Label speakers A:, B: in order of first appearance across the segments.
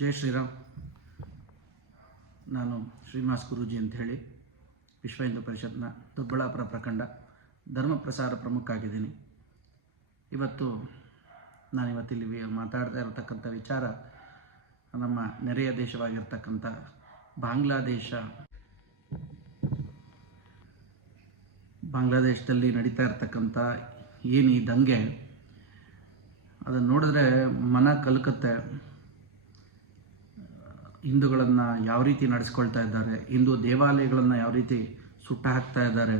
A: ಜೈ ಶ್ರೀರಾಮ್. ನಾನು ಶ್ರೀನಿವಾಸ್ ಗುರೂಜಿ ಅಂತ ಹೇಳಿ ವಿಶ್ವ ಹಿಂದೂ ಪರಿಷತ್ನ ದೊಡ್ಡಬಳ್ಳಾಪುರ ಪ್ರಖಂಡ ಧರ್ಮ ಪ್ರಸಾರ ಪ್ರಮುಖ ಆಗಿದ್ದೀನಿ ಇವತ್ತು ನಾನಿವತ್ತಿಲ್ಲಿ ವಿ- ಮಾತಾಡ್ತಾ ಇರತಕ್ಕಂಥ ವಿಚಾರ ನಮ್ಮ ನೆರೆಯ ದೇಶವಾಗಿರ್ತಕ್ಕಂಥ ಬಾಂಗ್ಲಾದೇಶ. ಬಾಂಗ್ಲಾದೇಶದಲ್ಲಿ ನಡೀತಾ ಇರ್ತಕ್ಕಂಥ ಏನು ಈ ದಂಗೆ, ಅದನ್ನು ನೋಡಿದ್ರೆ ಮನ ಕಲ್ಕತ್ತೆ. ಹಿಂದೂಗಳನ್ನು ಯಾವ ರೀತಿ ನಡೆಸ್ಕೊಳ್ತಾ ಇದ್ದಾರೆ, ಹಿಂದೂ ದೇವಾಲಯಗಳನ್ನು ಯಾವ ರೀತಿ ಸುಟ್ಟ ಹಾಕ್ತಾ ಇದ್ದಾರೆ,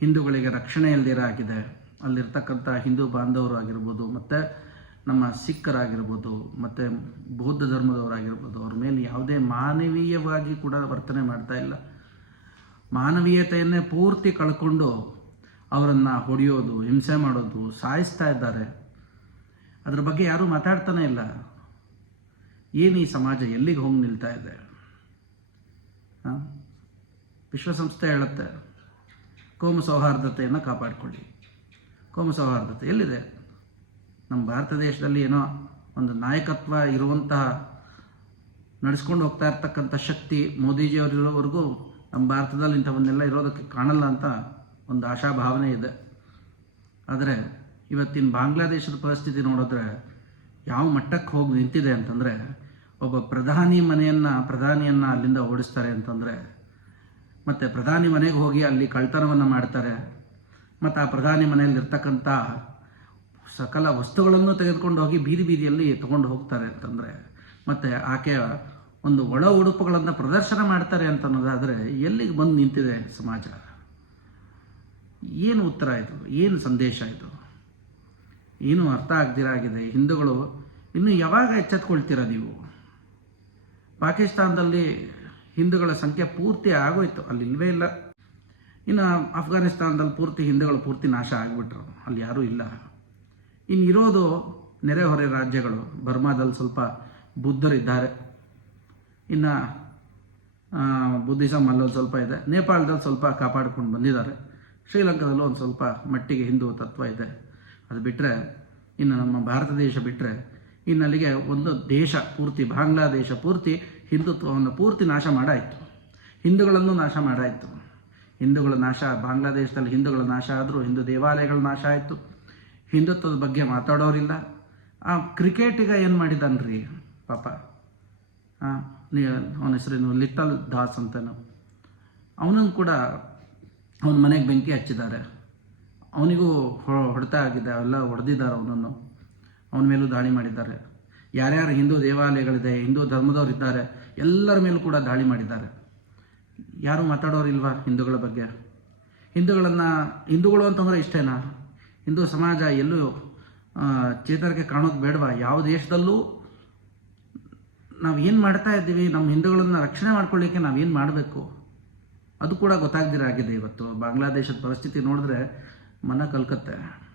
A: ಹಿಂದೂಗಳಿಗೆ ರಕ್ಷಣೆ ಇಲ್ದಿರ ಆಗಿದೆ ಅಲ್ಲಿರ್ತಕ್ಕಂಥ ಹಿಂದೂ ಬಾಂಧವರು ಆಗಿರ್ಬೋದು, ಮತ್ತು ನಮ್ಮ ಸಿಖ್ಖರಾಗಿರ್ಬೋದು, ಮತ್ತು ಬೌದ್ಧ ಧರ್ಮದವರಾಗಿರ್ಬೋದು, ಅವ್ರ ಮೇಲೆ ಯಾವುದೇ ಮಾನವೀಯವಾಗಿ ಕೂಡ ವರ್ತನೆ ಮಾಡ್ತಾ ಇಲ್ಲ. ಮಾನವೀಯತೆಯನ್ನೇ ಪೂರ್ತಿ ಕಳ್ಕೊಂಡು ಅವರನ್ನು ಹೊಡೆಯೋದು, ಹಿಂಸೆ ಮಾಡೋದು, ಸಾಯಿಸ್ತಾ ಇದ್ದಾರೆ. ಅದ್ರ ಬಗ್ಗೆ ಯಾರೂ ಮಾತಾಡ್ತಾನೆ ಇಲ್ಲ. ಏನು ಈ ಸಮಾಜ ಎಲ್ಲಿಗೆ ಹೋಗಿ ನಿಲ್ತಾ ಇದೆ? ವಿಶ್ವಸಂಸ್ಥೆ ಹೇಳುತ್ತೆ, ಕೋಮ ಸೌಹಾರ್ದತೆಯನ್ನು ಕಾಪಾಡಿಕೊಳ್ಳಿ. ಕೋಮ ಸೌಹಾರ್ದತೆ ಎಲ್ಲಿದೆ? ನಮ್ಮ ಭಾರತ ದೇಶದಲ್ಲಿ ಏನೋ ಒಂದು ನಾಯಕತ್ವ ಇರುವಂತಹ ನಡೆಸ್ಕೊಂಡು ಹೋಗ್ತಾ ಇರ್ತಕ್ಕಂಥ ಶಕ್ತಿ ಮೋದಿಜಿಯವರಿರೋವರೆಗೂ ನಮ್ಮ ಭಾರತದಲ್ಲಿ ಇಂಥವನ್ನೆಲ್ಲ ಇರೋದಕ್ಕೆ ಕಾಣಲ್ಲ ಅಂತ ಒಂದು ಆಶಾಭಾವನೆ ಇದೆ. ಆದರೆ ಇವತ್ತಿನ ಬಾಂಗ್ಲಾದೇಶದ ಪರಿಸ್ಥಿತಿ ನೋಡಿದ್ರೆ ಯಾವ ಮಟ್ಟಕ್ಕೆ ಹೋಗಿ ನಿಂತಿದೆ ಅಂತಂದರೆ ಒಬ್ಬ ಪ್ರಧಾನಿ ಮನೆಯನ್ನು, ಪ್ರಧಾನಿಯನ್ನು ಅಲ್ಲಿಂದ ಓಡಿಸ್ತಾರೆ ಅಂತಂದರೆ, ಮತ್ತು ಪ್ರಧಾನಿ ಮನೆಗೆ ಹೋಗಿ ಅಲ್ಲಿ ಕಳ್ತನವನ್ನು ಮಾಡ್ತಾರೆ, ಮತ್ತು ಆ ಪ್ರಧಾನಿ ಮನೆಯಲ್ಲಿ ಇರ್ತಕ್ಕಂಥ ಸಕಲ ವಸ್ತುಗಳನ್ನು ತೆಗೆದುಕೊಂಡು ಹೋಗಿ ಬೀದಿ ಬೀದಿಯಲ್ಲಿ ತಗೊಂಡು ಹೋಗ್ತಾರೆ ಅಂತಂದರೆ, ಮತ್ತು ಆಕೆಯ ಒಂದು ಒಳ ಉಡುಪುಗಳನ್ನು ಪ್ರದರ್ಶನ ಮಾಡ್ತಾರೆ ಅಂತ ಅನ್ನೋದಾದರೆ ಎಲ್ಲಿಗೆ ಬಂದು ನಿಂತಿದೆ ಸಮಾಜ ಏನು ಉತ್ತರ ಇದು? ಏನು ಸಂದೇಶ ಇದು? ಏನು ಅರ್ಥ ಆಗದಿರಾಗಿದೆ ಹಿಂದೂಗಳು ಇನ್ನು ಯಾವಾಗ ಎಚ್ಚೆತ್ಕೊಳ್ತೀರ ನೀವು? ಪಾಕಿಸ್ತಾನದಲ್ಲಿ ಹಿಂದೂಗಳ ಸಂಖ್ಯೆ ಪೂರ್ತಿ ಆಗೋಯ್ತು. ಅಲ್ಲಿ ಇಲ್ವೇ ಇಲ್ಲ. ಇನ್ನು ಅಫ್ಘಾನಿಸ್ತಾನದಲ್ಲಿ ಪೂರ್ತಿ ಹಿಂದೂಗಳು ಪೂರ್ತಿ ನಾಶ ಆಗಿಬಿಟ್ರು. ಅಲ್ಲಿ ಯಾರೂ ಇಲ್ಲ. ಇನ್ನು ಇರೋದು ನೆರೆಹೊರೆ ರಾಜ್ಯಗಳು. ಬರ್ಮಾದಲ್ಲಿ ಸ್ವಲ್ಪ ಬುದ್ಧರಿದ್ದಾರೆ ಇನ್ನು ಬುದ್ಧಿಸಮ್ ಅಲ್ಲೊಂದು ಸ್ವಲ್ಪ ಇದೆ. ನೇಪಾಳದಲ್ಲಿ ಸ್ವಲ್ಪ ಕಾಪಾಡ್ಕೊಂಡು ಬಂದಿದ್ದಾರೆ. ಶ್ರೀಲಂಕಾದಲ್ಲೂ ಒಂದು ಸ್ವಲ್ಪ ಮಟ್ಟಿಗೆ ಹಿಂದೂ ತತ್ವ ಇದೆ. ಅದು ಬಿಟ್ಟರೆ ಇನ್ನು ನಮ್ಮ ಭಾರತ ದೇಶ ಬಿಟ್ಟರೆ ಇನ್ನು ಅಲ್ಲಿಗೆ ಒಂದು ದೇಶ ಪೂರ್ತಿ, ಬಾಂಗ್ಲಾದೇಶ ಪೂರ್ತಿ ಹಿಂದುತ್ವವನ್ನು ಪೂರ್ತಿ ನಾಶ ಮಾಡಾಯಿತು. ಹಿಂದೂಗಳನ್ನು ನಾಶ ಮಾಡಾಯಿತು. ಹಿಂದೂಗಳ ನಾಶ, ಬಾಂಗ್ಲಾದೇಶದಲ್ಲಿ ಹಿಂದೂಗಳ ನಾಶ ಆದರೂ ಹಿಂದೂ ದೇವಾಲಯಗಳ ನಾಶ ಆಯಿತು. ಹಿಂದುತ್ವದ ಬಗ್ಗೆ ಮಾತಾಡೋರಿಲ್ಲ. ಆ ಕ್ರಿಕೆಟಿಗ ಏನು ಮಾಡಿದ್ದಾನ್ರಿ ಪಾಪ. ಹಾಂ ಅವನ ಹೆಸರೇನು ಲಿಟಲ್ ದಾಸ್ ಅಂತನೋ ಅವನನ್ನು ಕೂಡ ಅವನ ಮನೆಗೆ ಬೆಂಕಿ ಹಚ್ಚಿದ್ದಾರೆ. ಅವನಿಗೂ ಹೊಡೆತ ಆಗಿದೆ ಅವೆಲ್ಲ ಹೊಡೆದಿದ್ದಾರೆ ಅವನನ್ನು. ಅವನ ಮೇಲೂ ದಾಳಿ ಮಾಡಿದ್ದಾರೆ. ಯಾರ್ಯಾರು ಹಿಂದೂ ದೇವಾಲಯಗಳಿದೆ, ಹಿಂದೂ ಧರ್ಮದವ್ರು ಇದ್ದಾರೆ ಎಲ್ಲರ ಮೇಲೂ ಕೂಡ ದಾಳಿ ಮಾಡಿದ್ದಾರೆ. ಯಾರು ಮಾತಾಡೋರಿಲ್ವಾ ಹಿಂದೂಗಳ ಬಗ್ಗೆ? ಹಿಂದೂಗಳನ್ನು, ಹಿಂದೂಗಳು ಅಂತಂದ್ರೆ ಇಷ್ಟೇನಾ? ಹಿಂದೂ ಸಮಾಜ ಎಲ್ಲೂ ಚೇತರಿಕೆ ಕಾಣೋದು ಬೇಡವಾ? ಯಾವ ದೇಶದಲ್ಲೂ ನಾವು ಏನು ಮಾಡ್ತಾ ಇದ್ದೀವಿ ನಮ್ಮ ಹಿಂದೂಗಳನ್ನು ರಕ್ಷಣೆ ಮಾಡ್ಕೊಳ್ಳಿಕ್ಕೆ ನಾವೇನು ಮಾಡಬೇಕು? ಅದು ಕೂಡ ಗೊತ್ತಾಗ್ದಿರಾಗಿದೆ ಇವತ್ತು. ಬಾಂಗ್ಲಾದೇಶದ ಪರಿಸ್ಥಿತಿ ನೋಡಿದ್ರೆ ಮನ ಕಲ್ಕತ್ತೆ.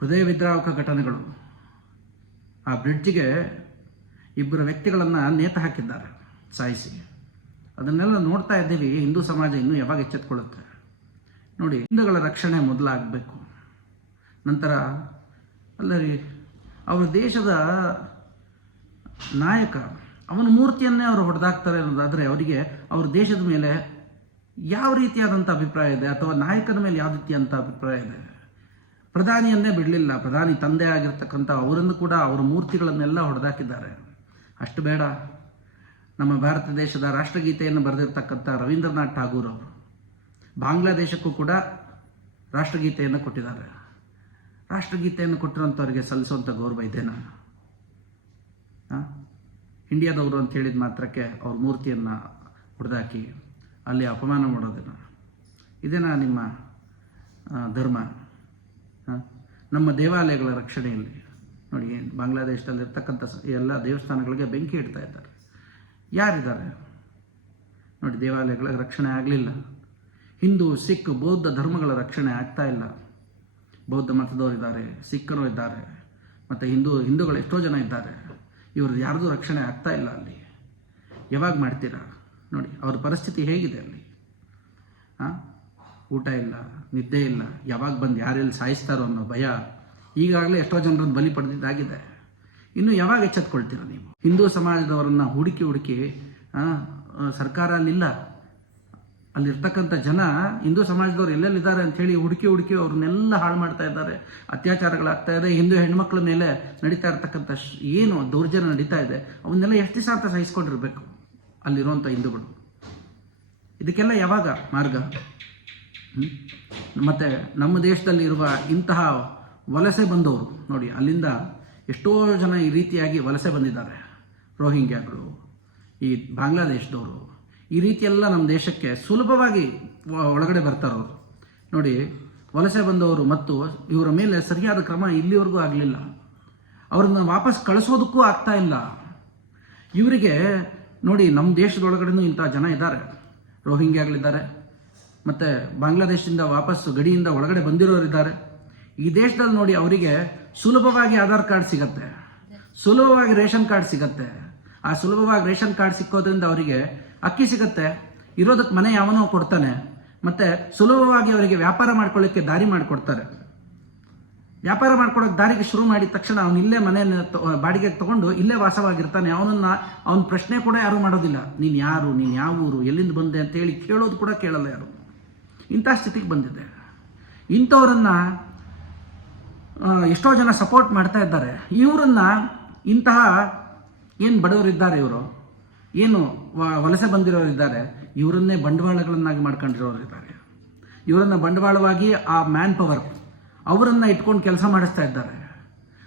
A: ಹೃದಯ ವಿದ್ರಾವಕ ಘಟನೆಗಳು. ಆ ಬ್ರಿಡ್ಜಿಗೆ ಇಬ್ಬರು ವ್ಯಕ್ತಿಗಳನ್ನು ನೇತು ಹಾಕಿದ್ದಾರೆ. ಸಾಯಿಸಿ. ಅದನ್ನೆಲ್ಲ ನೋಡ್ತಾ ಇದ್ದೀವಿ. ಹಿಂದೂ ಸಮಾಜ ಇನ್ನೂ ಯಾವಾಗ ಎಚ್ಚೆತ್ಕೊಳ್ಳುತ್ತೆ? ನೋಡಿ, ಹಿಂದೂಗಳ ರಕ್ಷಣೆ ಮೊದಲಾಗಬೇಕು. ನಂತರ ಅಲ್ಲ ರೀ, ಅವರ ದೇಶದ ನಾಯಕ, ಅವನ ಮೂರ್ತಿಯನ್ನೇ ಅವರು ಹೊಡೆದಾಕ್ತಾರೆ ಅನ್ನೋದಾದರೆ ಅವರಿಗೆ ಅವ್ರ ದೇಶದ ಮೇಲೆ ಯಾವ ರೀತಿಯಾದಂಥ ಅಭಿಪ್ರಾಯ ಇದೆ? ಅಥವಾ ನಾಯಕನ ಮೇಲೆ ಯಾವ ರೀತಿಯಂಥ ಅಭಿಪ್ರಾಯ ಇದೆ? ಪ್ರಧಾನಿಯನ್ನೇ ಬಿಡಲಿಲ್ಲ. ಪ್ರಧಾನಿ ತಂದೆ ಆಗಿರ್ತಕ್ಕಂಥ ಅವರನ್ನು ಕೂಡ ಅವರ ಮೂರ್ತಿಗಳನ್ನೆಲ್ಲ ಹೊಡೆದಾಕಿದ್ದಾರೆ. ಅಷ್ಟು ಬೇಡ. ನಮ್ಮ ಭಾರತ ದೇಶದ ರಾಷ್ಟ್ರಗೀತೆಯನ್ನು ಬರೆದಿರ್ತಕ್ಕಂಥ ರವೀಂದ್ರನಾಥ್ ಠಾಗೂರ್ ಅವರು ಬಾಂಗ್ಲಾದೇಶಕ್ಕೂ ಕೂಡ ರಾಷ್ಟ್ರಗೀತೆಯನ್ನು ಕೊಟ್ಟಿದ್ದಾರೆ. ರಾಷ್ಟ್ರಗೀತೆಯನ್ನು ಕೊಟ್ಟಿರೋಂಥವ್ರಿಗೆ ಸಲ್ಲಿಸುವಂಥ ಗೌರವ ಇದೇನಾ ಹಾಂ ಇಂಡಿಯಾದವರು ಅಂತ ಹೇಳಿದ ಮಾತ್ರಕ್ಕೆ ಅವ್ರ ಮೂರ್ತಿಯನ್ನು ಹೊಡೆದಾಕಿ ಅಲ್ಲಿ ಅಪಮಾನ ಮಾಡೋದಿಲ್ಲ. ಇದೇನಾ ನಿಮ್ಮ ಧರ್ಮ? ನಮ್ಮ ದೇವಾಲಯಗಳ ರಕ್ಷಣೆಯಲ್ಲಿ. ನೋಡಿ ಬಾಂಗ್ಲಾದೇಶದಲ್ಲಿ ಇರ್ತಕ್ಕಂಥ ಎಲ್ಲ ದೇವಸ್ಥಾನಗಳಿಗೆ ಬೆಂಕಿ ಇಡ್ತಾ ಇದ್ದಾರೆ. ಯಾರಿದ್ದಾರೆ? ನೋಡಿ, ದೇವಾಲಯಗಳ ರಕ್ಷಣೆ ಆಗಲಿಲ್ಲ. ಹಿಂದೂ, ಸಿಖ್, ಬೌದ್ಧ ಧರ್ಮಗಳ ರಕ್ಷಣೆ ಆಗ್ತಾ ಇಲ್ಲ. ಬೌದ್ಧ ಮತದವರು ಇದ್ದಾರೆ, ಸಿಖ್ಖರು ಇದ್ದಾರೆ, ಮತ್ತು ಹಿಂದೂ, ಹಿಂದೂಗಳು ಎಷ್ಟೋ ಜನ ಇದ್ದಾರೆ. ಇವ್ರದ್ದು ಯಾರ್ದು ರಕ್ಷಣೆ ಆಗ್ತಾ ಇಲ್ಲ ಅಲ್ಲಿ? ಯಾವಾಗ ಮಾಡ್ತೀರಾ? ನೋಡಿ, ಅವ್ರ ಪರಿಸ್ಥಿತಿ ಹೇಗಿದೆ ಅಲ್ಲಿ? ಹಾಂ ಊಟ ಇಲ್ಲ, ನಿದ್ದೆ ಇಲ್ಲ, ಯಾವಾಗ ಬಂದು ಯಾರೆಲ್ಲಿ ಸಾಯಿಸ್ತಾರೋ ಅನ್ನೋ ಭಯ. ಈಗಾಗಲೇ ಎಷ್ಟೋ ಜನರನ್ನು ಬಲಿ ಪಡೆದಿದ್ದಾಗಿದೆ. ಇನ್ನು ಯಾವಾಗ ಎಚ್ಚೆತ್ಕೊಳ್ತೀರ ನೀವು? ಹಿಂದೂ ಸಮಾಜದವರನ್ನ ಹುಡುಕಿ ಹುಡುಕಿ ಸರ್ಕಾರ ಅಲ್ಲಿಲ್ಲ. ಅಲ್ಲಿರ್ತಕ್ಕಂಥ ಜನ ಹಿಂದೂ ಸಮಾಜದವ್ರು ಎಲ್ಲೆಲ್ಲಿದ್ದಾರೆ ಅಂತ ಹೇಳಿ ಹುಡುಕಿ ಹುಡುಕಿ ಅವ್ರನ್ನೆಲ್ಲ ಹಾಳು ಮಾಡ್ತಾ ಇದ್ದಾರೆ. ಅತ್ಯಾಚಾರಗಳಾಗ್ತಾ ಇದೆ. ಹಿಂದೂ ಹೆಣ್ಮಕ್ಳ ಮೇಲೆ ನಡೀತಾ ಇರ್ತಕ್ಕಂಥ ಏನು ದೌರ್ಜನ್ಯ ನಡೀತಾ ಇದೆ, ಅವನ್ನೆಲ್ಲ ಎಷ್ಟು ದಿವಸ ಅಂತ ಸಹಿಸ್ಕೊಂಡಿರ್ಬೇಕು ಅಲ್ಲಿರುವಂಥ ಹಿಂದೂಗಳು. ಇದಕ್ಕೆಲ್ಲ ಯಾವಾಗ ಮಾರ್ಗ? ಮತ್ತು ನಮ್ಮ ದೇಶದಲ್ಲಿ ಇರುವ ಇಂತಹ ವಲಸೆ ಬಂದವರು, ನೋಡಿ, ಅಲ್ಲಿಂದ ಎಷ್ಟೋ ಜನ ಈ ರೀತಿಯಾಗಿ ವಲಸೆ ಬಂದಿದ್ದಾರೆ. ರೋಹಿಂಗ್ಯಾಗಳು, ಈ ಬಾಂಗ್ಲಾದೇಶದವರು, ಈ ರೀತಿಯೆಲ್ಲ ನಮ್ಮ ದೇಶಕ್ಕೆ ಸುಲಭವಾಗಿ ಒಳಗಡೆ ಬರ್ತಾರವರು ನೋಡಿ, ವಲಸೆ ಬಂದವರು ಮತ್ತು ಇವರ ಮೇಲೆ ಸರಿಯಾದ ಕ್ರಮ ಇಲ್ಲಿವರೆಗೂ ಆಗಲಿಲ್ಲ. ಅವ್ರನ್ನ ವಾಪಸ್ ಕಳಿಸೋದಕ್ಕೂ ಆಗ್ತಾ ಇಲ್ಲ. ಇವರಿಗೆ ನೋಡಿ ನಮ್ಮ ದೇಶದೊಳಗಡೆನೂ ಇಂಥ ಜನ ಇದ್ದಾರೆ. ರೋಹಿಂಗ್ಯಾಗಳಿದ್ದಾರೆ ಮತ್ತು ಬಾಂಗ್ಲಾದೇಶದಿಂದ ವಾಪಸ್ ಗಡಿಯಿಂದ ಒಳಗಡೆ ಬಂದಿರೋರಿದ್ದಾರೆ ಈ ದೇಶದಲ್ಲಿ ನೋಡಿ, ಅವರಿಗೆ ಸುಲಭವಾಗಿ ಆಧಾರ್ ಕಾರ್ಡ್ ಸಿಗತ್ತೆ. ಸುಲಭವಾಗಿ ರೇಷನ್ ಕಾರ್ಡ್ ಸಿಗತ್ತೆ. ಆ ಸುಲಭವಾಗಿ ರೇಷನ್ ಕಾರ್ಡ್ ಸಿಕ್ಕೋದ್ರಿಂದ ಅವರಿಗೆ ಅಕ್ಕಿ ಸಿಗತ್ತೆ. ಇರೋದಕ್ಕೆ ಮನೆ ಯಾವನೋ ಕೊಡ್ತಾನೆ. ಮತ್ತು ಸುಲಭವಾಗಿ ಅವರಿಗೆ ವ್ಯಾಪಾರ ಮಾಡ್ಕೊಳ್ಳಿಕ್ಕೆ ದಾರಿ ಮಾಡಿಕೊಡ್ತಾರೆ. ವ್ಯಾಪಾರ ಮಾಡ್ಕೊಡೋಕೆ ದಾರಿಗೆ ಶುರು ಮಾಡಿದ ತಕ್ಷಣ ಅವನು ಇಲ್ಲೇ ಮನೆಯನ್ನು ಬಾಡಿಗೆಗೆ ತಗೊಂಡು ಇಲ್ಲೇ ವಾಸವಾಗಿರ್ತಾನೆ. ಅವನನ್ನ, ಅವನ ಪ್ರಶ್ನೆ ಕೂಡ ಯಾರು ಮಾಡೋದಿಲ್ಲ. ನೀನು ಯಾರು? ನೀನು ಯಾವ ಊರು? ಎಲ್ಲಿಂದ ಬಂದೆ ಅಂತ ಹೇಳಿ ಕೇಳೋದು ಕೂಡ ಕೇಳಲ್ಲ ಯಾರು. ಇಂಥ ಸ್ಥಿತಿಗೆ ಬಂದಿದೆ. ಇಂಥವ್ರನ್ನ ಎಷ್ಟೋ ಜನ ಸಪೋರ್ಟ್ ಮಾಡ್ತಾ ಇದ್ದಾರೆ. ಇವರನ್ನ ಇಂತಹ ಏನು ಬಡವರಿದ್ದಾರೆ ಇವರು? ಏನು ವಲಸೆ ಬಂದಿರೋರಿದ್ದಾರೆ ಇವರನ್ನೇ ಬಂಡವಾಳಗಳನ್ನಾಗಿ ಮಾಡ್ಕೊಂಡಿರೋರು ಇದ್ದಾರೆ. ಇವರನ್ನ ಬಂಡವಾಳವಾಗಿ ಆ ಮ್ಯಾನ್ ಪವರ್ ಅವರನ್ನ ಇಟ್ಕೊಂಡು ಕೆಲಸ ಮಾಡಿಸ್ತಾ ಇದ್ದಾರೆ.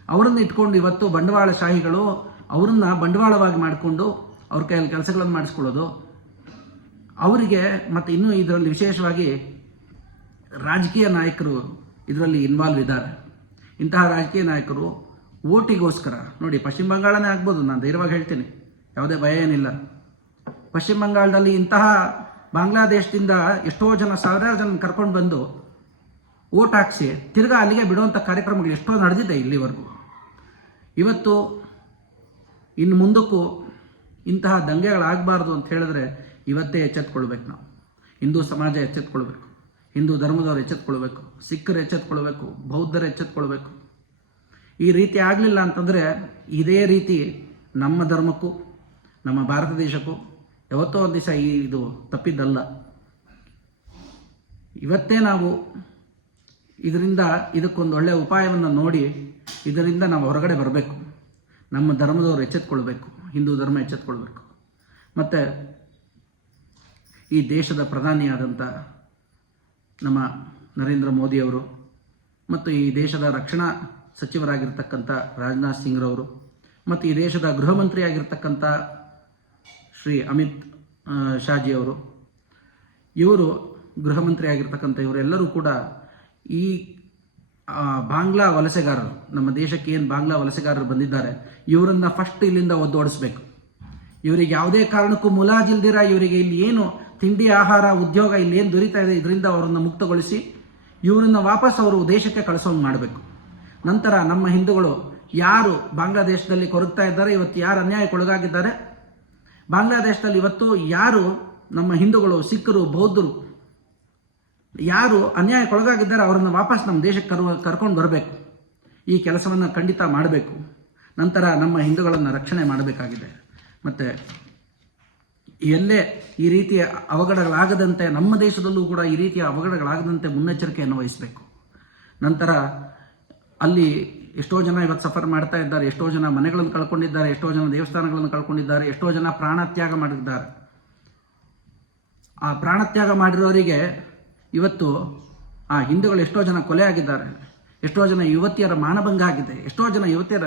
A: ಅವರನ್ನು ಇಟ್ಕೊಂಡು ಇವತ್ತು ಬಂಡವಾಳಶಾಹಿಗಳು ಅವರನ್ನು ಬಂಡವಾಳವಾಗಿ ಮಾಡಿಕೊಂಡು ಅವ್ರ ಕೈಯಲ್ಲಿ ಕೆಲಸಗಳನ್ನು ಮಾಡಿಸ್ಕೊಳ್ಳೋದು. ಅವರಿಗೆ ಮತ್ತು ಇನ್ನೂ ಇದರಲ್ಲಿ ವಿಶೇಷವಾಗಿ ರಾಜಕೀಯ ನಾಯಕರು ಇದರಲ್ಲಿ ಇನ್ವಾಲ್ವ್ ಇದ್ದಾರೆ. ಇಂತಹ ರಾಜಕೀಯ ನಾಯಕರು ಓಟಿಗೋಸ್ಕರ, ನೋಡಿ ಪಶ್ಚಿಮ ಬಂಗಾಳನೇ ಆಗ್ಬೋದು, ನಾನು ಧೈರ್ಯವಾಗಿ ಹೇಳ್ತೀನಿ, ಯಾವುದೇ ಭಯ ಏನಿಲ್ಲ. ಪಶ್ಚಿಮ ಬಂಗಾಳದಲ್ಲಿ ಇಂತಹ ಬಾಂಗ್ಲಾದೇಶದಿಂದ ಎಷ್ಟೋ ಜನ, ಸಾವಿರಾರು ಜನ ಕರ್ಕೊಂಡು ಬಂದು ಓಟ್ ಹಾಕ್ಸಿ ತಿರ್ಗಾ ಅಲ್ಲಿಗೆ ಬಿಡುವಂಥ ಕಾರ್ಯಕ್ರಮಗಳು ಎಷ್ಟೋ ನಡೆದಿದೆ ಇಲ್ಲಿವರೆಗೂ. ಇವತ್ತು ಇನ್ನು ಮುಂದಕ್ಕೂ ಇಂತಹ ದಂಗೆಗಳಾಗಬಾರ್ದು ಅಂತ ಹೇಳಿದ್ರೆ ಇವತ್ತೇ ಎಚ್ಚೆತ್ಕೊಳ್ಬೇಕು ನಾವು. ಹಿಂದೂ ಸಮಾಜ ಎಚ್ಚೆತ್ಕೊಳ್ಬೇಕು. ಹಿಂದೂ ಧರ್ಮದವರು ಎಚ್ಚೆತ್ಕೊಳ್ಬೇಕು. ಸಿಖ್ಖರು ಎಚ್ಚೆತ್ಕೊಳ್ಬೇಕು. ಬೌದ್ಧರು ಎಚ್ಚೆತ್ಕೊಳ್ಬೇಕು. ಈ ರೀತಿ ಆಗಲಿಲ್ಲ ಅಂತಂದರೆ ಇದೇ ರೀತಿ ನಮ್ಮ ಧರ್ಮಕ್ಕೂ, ನಮ್ಮ ಭಾರತ ದೇಶಕ್ಕೂ ಯಾವತ್ತೋ ಒಂದು ದಿವಸ ಈ ಇದು ತಪ್ಪಿದ್ದಲ್ಲ. ಇವತ್ತೇ ನಾವು ಇದರಿಂದ ಇದಕ್ಕೊಂದು ಒಳ್ಳೆಯ ಉಪಾಯವನ್ನು ನೋಡಿ ಇದರಿಂದ ನಾವು ಹೊರಗಡೆ ಬರಬೇಕು. ನಮ್ಮ ಧರ್ಮದವರು ಎಚ್ಚೆತ್ಕೊಳ್ಬೇಕು. ಹಿಂದೂ ಧರ್ಮ ಎಚ್ಚೆತ್ಕೊಳ್ಬೇಕು. ಮತ್ತು ಈ ದೇಶದ ಪ್ರಧಾನಿಯಾದಂಥ ನಮ್ಮ ನರೇಂದ್ರ ಮೋದಿಯವರು ಮತ್ತು ಈ ದೇಶದ ರಕ್ಷಣಾ ಸಚಿವರಾಗಿರ್ತಕ್ಕಂಥ ರಾಜನಾಥ್ ಸಿಂಗ್ರವರು ಮತ್ತು ಈ ದೇಶದ ಗೃಹ ಮಂತ್ರಿಯಾಗಿರ್ತಕ್ಕಂಥ ಶ್ರೀ ಅಮಿತ್ ಶಾಜಿಯವರು ಇವರು ಗೃಹ ಮಂತ್ರಿ ಆಗಿರ್ತಕ್ಕಂಥ ಇವರೆಲ್ಲರೂ ಕೂಡ ಈ ಬಾಂಗ್ಲಾ ವಲಸೆಗಾರರು, ನಮ್ಮ ದೇಶಕ್ಕೆ ಏನು ಬಾಂಗ್ಲಾ ವಲಸೆಗಾರರು ಬಂದಿದ್ದಾರೆ, ಇವರನ್ನ ಫಸ್ಟ್ ಇಲ್ಲಿಂದ ಒದ್ದೋಡಿಸ್ಬೇಕು. ಇವರಿಗೆ ಯಾವುದೇ ಕಾರಣಕ್ಕೂ ಮುಲಾಜಿಲ್ದಿರ, ಇವರಿಗೆ ಇಲ್ಲಿ ಏನು ತಿಂಡಿ, ಆಹಾರ, ಉದ್ಯೋಗ ಇಲ್ಲಿ ಏನು ದೊರೀತಾ ಇದೆ, ಇದರಿಂದ ಅವರನ್ನು ಮುಕ್ತಗೊಳಿಸಿ, ಇವರನ್ನು ವಾಪಸ್ ಅವರು ದೇಶಕ್ಕೆ ಕಳಿಸೋಂಗೆ ಮಾಡಬೇಕು. ನಂತರ ನಮ್ಮ ಹಿಂದೂಗಳು ಯಾರು ಬಾಂಗ್ಲಾದೇಶದಲ್ಲಿ ಕೊರಗ್ತಾ ಇದ್ದಾರೆ, ಇವತ್ತು ಯಾರು ಅನ್ಯಾಯಕ್ಕೊಳಗಾಗಿದ್ದಾರೆ? ಬಾಂಗ್ಲಾದೇಶದಲ್ಲಿ ಇವತ್ತು ಯಾರು ನಮ್ಮ ಹಿಂದೂಗಳು, ಸಿಖ್ಖರು, ಬೌದ್ಧರು ಯಾರು ಅನ್ಯಾಯಕ್ಕೊಳಗಾಗಿದ್ದಾರೆ, ಅವರನ್ನು ವಾಪಸ್ ನಮ್ಮ ದೇಶಕ್ಕೆ ಕರು, ಕರ್ಕೊಂಡು ಬರಬೇಕು. ಈ ಕೆಲಸವನ್ನು ಖಂಡಿತ ಮಾಡಬೇಕು. ನಂತರ ನಮ್ಮ ಹಿಂದೂಗಳನ್ನು ರಕ್ಷಣೆ ಮಾಡಬೇಕಾಗಿದೆ. ಮತ್ತು ಎಲ್ಲೇ ಈ ರೀತಿಯ ಅವಘಡಗಳಾಗದಂತೆ, ನಮ್ಮ ದೇಶದಲ್ಲೂ ಕೂಡ ಈ ರೀತಿಯ ಅವಘಡಗಳಾಗದಂತೆ ಮುನ್ನೆಚ್ಚರಿಕೆಯನ್ನು ವಹಿಸಬೇಕು. ನಂತರ ಅಲ್ಲಿ ಎಷ್ಟೋ ಜನ ಇವತ್ತು ಸಫರ್ ಮಾಡ್ತಾ ಇದ್ದಾರೆ, ಎಷ್ಟೋ ಜನ ಮನೆಗಳನ್ನು ಕಳ್ಕೊಂಡಿದ್ದಾರೆ, ಎಷ್ಟೋ ಜನ ದೇವಸ್ಥಾನಗಳನ್ನು ಕಳ್ಕೊಂಡಿದ್ದಾರೆ, ಎಷ್ಟೋ ಜನ ಪ್ರಾಣತ್ಯಾಗ ಮಾಡಿದ್ದಾರೆ. ಆ ಪ್ರಾಣತ್ಯಾಗ ಮಾಡಿರೋರಿಗೆ ಇವತ್ತು ಆ ಹಿಂದೂಗಳು ಎಷ್ಟೋ ಜನ ಕೊಲೆ ಆಗಿದ್ದಾರೆ, ಎಷ್ಟೋ ಜನ ಯುವತಿಯರ ಮಾನಭಂಗ ಆಗಿದೆ ಎಷ್ಟೋ ಜನ ಯುವತಿಯರ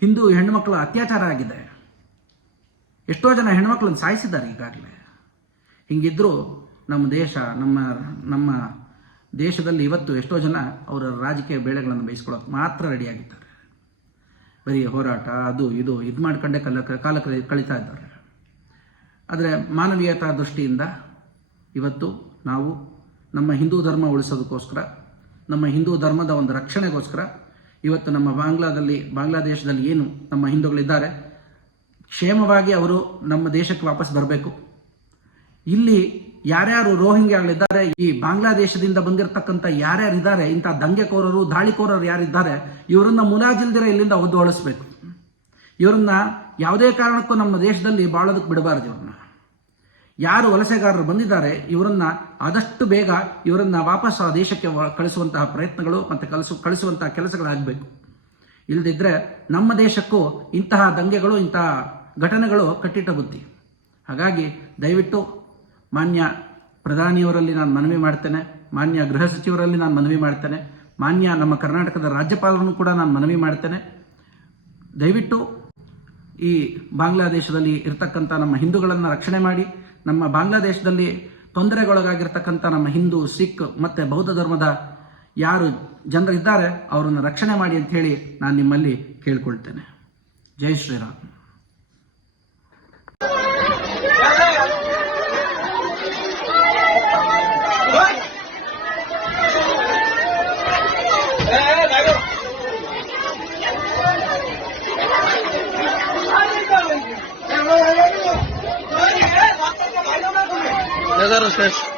A: ಹಿಂದೂ ಹೆಣ್ಣುಮಕ್ಕಳ ಅತ್ಯಾಚಾರ ಆಗಿದೆ, ಎಷ್ಟೋ ಜನ ಹೆಣ್ಮಕ್ಳನ್ನು ಸಾಯಿಸಿದ್ದಾರೆ ಈಗಾಗಲೇ. ಹಿಂಗಿದ್ರೂ ನಮ್ಮ ದೇಶ, ನಮ್ಮ ನಮ್ಮ ದೇಶದಲ್ಲಿ ಇವತ್ತು ಎಷ್ಟೋ ಜನ ಅವರ ರಾಜಕೀಯ ಬೇಳೆಗಳನ್ನು ಬಯಸ್ಕೊಳ್ಳೋಕೆ ಮಾತ್ರ ರೆಡಿಯಾಗಿದ್ದಾರೆ. ಬರೀ ಹೋರಾಟ, ಅದು, ಇದು ಇದು ಮಾಡ್ಕೊಂಡೇ ಕಲ ಕಾಲ ಕಳಿ- ಕಳೀತಾ ಇದ್ದಾರೆ. ಆದರೆ ಮಾನವೀಯತಾ ದೃಷ್ಟಿಯಿಂದ ಇವತ್ತು ನಾವು ನಮ್ಮ ಹಿಂದೂ ಧರ್ಮ ಉಳಿಸೋದಕ್ಕೋಸ್ಕರ, ನಮ್ಮ ಹಿಂದೂ ಧರ್ಮದ ಒಂದು ರಕ್ಷಣೆಗೋಸ್ಕರ ಇವತ್ತು ನಮ್ಮ ಬಾಂಗ್ಲಾದಲ್ಲಿ, ಬಾಂಗ್ಲಾದೇಶದಲ್ಲಿ ಏನು ನಮ್ಮ ಹಿಂದೂಗಳಿದ್ದಾರೆ, ಕ್ಷೇಮವಾಗಿ ಅವರು ನಮ್ಮ ದೇಶಕ್ಕೆ ವಾಪಸ್ ಬರಬೇಕು. ಇಲ್ಲಿ ಯಾರ್ಯಾರು ರೋಹಿಂಗ್ಯಾಗಳಿದ್ದಾರೆ ಈ ಬಾಂಗ್ಲಾದೇಶದಿಂದ ಬಂದಿರತಕ್ಕಂಥ ಯಾರ್ಯಾರು ಇದ್ದಾರೆ, ಇಂಥ ದಂಗೆಕೋರರು, ದಾಳಿಕೋರರು ಯಾರಿದ್ದಾರೆ, ಇವರನ್ನ ಮುಲಾಜಿಲ್ದಿರ ಇಲ್ಲಿಂದ ಒದ್ದೊಳಿಸ್ಬೇಕು. ಇವರನ್ನ ಯಾವುದೇ ಕಾರಣಕ್ಕೂ ನಮ್ಮ ದೇಶದಲ್ಲಿ ಬಾಳೋದಕ್ಕೆ ಬಿಡಬಾರ್ದು ಇವ್ರನ್ನ. ಯಾರು ವಲಸೆಗಾರರು ಬಂದಿದ್ದಾರೆ, ಇವರನ್ನ ಆದಷ್ಟು ಬೇಗ ಇವರನ್ನ ವಾಪಸ್ ಆ ದೇಶಕ್ಕೆ ಕಳಿಸುವಂತಹ ಪ್ರಯತ್ನಗಳು ಮತ್ತು ಕಳಿಸು ಕಳಿಸುವಂತಹ ಕೆಲಸಗಳಾಗಬೇಕು. ಇಲ್ಲದಿದ್ದರೆ ನಮ್ಮ ದೇಶಕ್ಕೂ ಇಂತಹ ದಂಗೆಗಳು, ಇಂತಹ ಘಟನೆಗಳು ಕಟ್ಟಿಟ್ಟ ಬುದ್ಧಿ. ಹಾಗಾಗಿ ದಯವಿಟ್ಟು ಮಾನ್ಯ ಪ್ರಧಾನಿಯವರಲ್ಲಿ ನಾನು ಮನವಿ ಮಾಡ್ತೇನೆ, ಮಾನ್ಯ ಗೃಹ ಸಚಿವರಲ್ಲಿ ನಾನು ಮನವಿ ಮಾಡ್ತೇನೆ, ಮಾನ್ಯ ನಮ್ಮ ಕರ್ನಾಟಕದ ರಾಜ್ಯಪಾಲರನ್ನು ಕೂಡ ನಾನು ಮನವಿ ಮಾಡ್ತೇನೆ. ದಯವಿಟ್ಟು ಈ ಬಾಂಗ್ಲಾದೇಶದಲ್ಲಿ ಇರತಕ್ಕಂಥ ನಮ್ಮ ಹಿಂದೂಗಳನ್ನು ರಕ್ಷಣೆ ಮಾಡಿ ನಮ್ಮ ಬಾಂಗ್ಲಾದೇಶದಲ್ಲಿ ತೊಂದರೆಗೊಳಗಾಗಿರ್ತಕ್ಕಂಥ ನಮ್ಮ ಹಿಂದೂ, ಸಿಖ್ ಮತ್ತು ಬೌದ್ಧ ಧರ್ಮದ ಯಾರು ಜನರಿದ್ದಾರೆ, ಅವರನ್ನು ರಕ್ಷಣೆ ಮಾಡಿ ಅಂತ ಹೇಳಿ ನಾನು ನಿಮ್ಮಲ್ಲಿ ಕೇಳ್ಕೊಳ್ತೇನೆ. ಜೈ ಶ್ರೀರಾಮ್.
B: dar os testes.